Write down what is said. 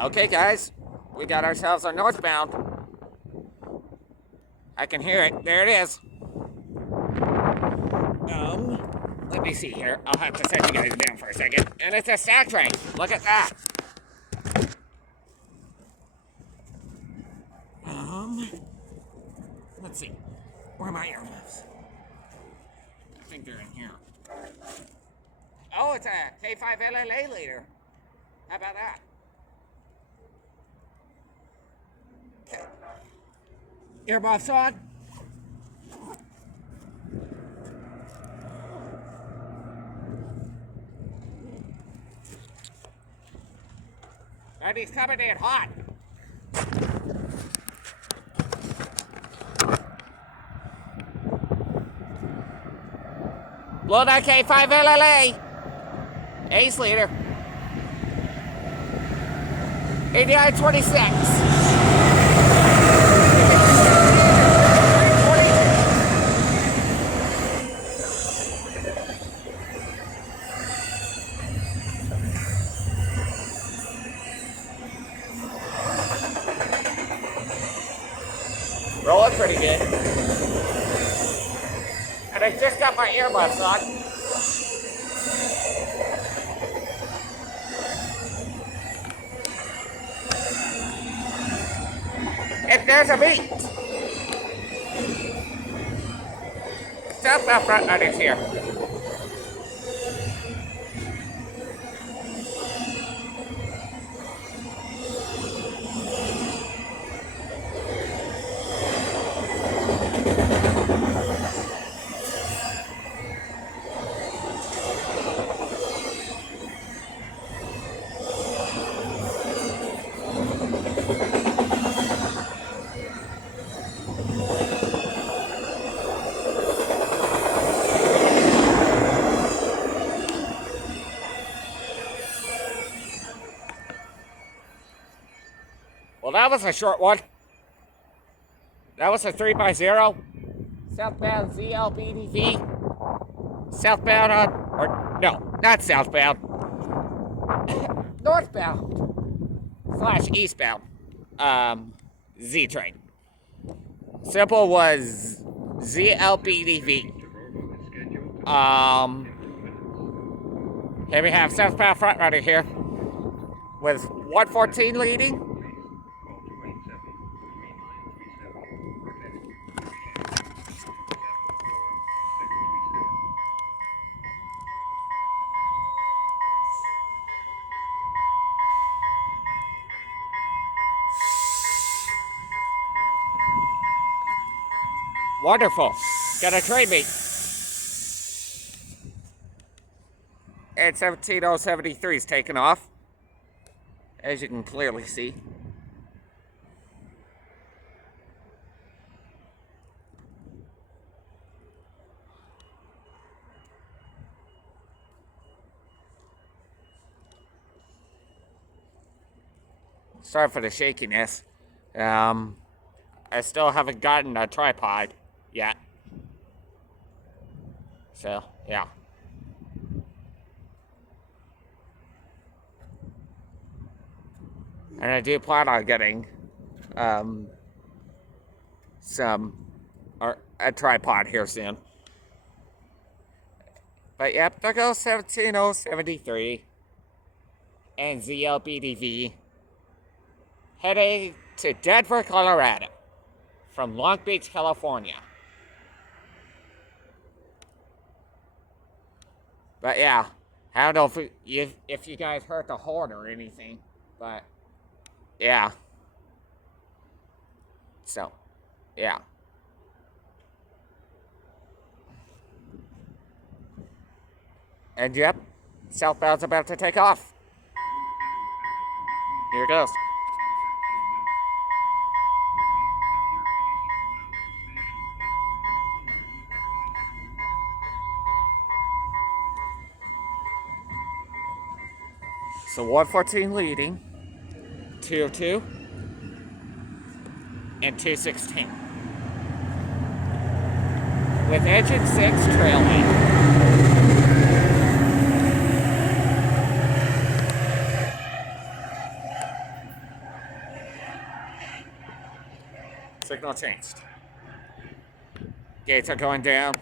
Okay, guys, we got ourselves our northbound. I can hear it. There it is. Let me see here. I'll have to set you guys down for a second. And it's a stack train. Look at that. Let's see. Where are my earmuffs? I think they're in here. Oh, it's a K5 LLA leader. How about that? Okay. Earmuffs on. And he's coming in hot. Blow that K5 LLA. Ace leader. 8926. Rolling pretty good. And I just got my earbuds on. And there's a beat. SB FrontRunner here. Well, that was a short one. That was a 3x0. Southbound ZLBDV. Southbound on, or no, not southbound. Northbound / eastbound. Z train. Simple was ZLBDV. Here we have southbound FrontRunner here with 114 leading. Wonderful. Got a train meet. And 17073 is taking off, as you can clearly see. Sorry for the shakiness. I still haven't gotten a tripod yet. So, yeah. And I do plan on getting a tripod here soon. But yep, there goes 17073 and ZLBDV heading to Denver, Colorado from Long Beach, California. But yeah, I don't know if you guys heard the horn or anything, but yeah. So, yeah. And yep, southbound's about to take off. Here it goes. So 114 leading, 202, and 216. With engine 6 trailing. Signal changed. Gates are going down.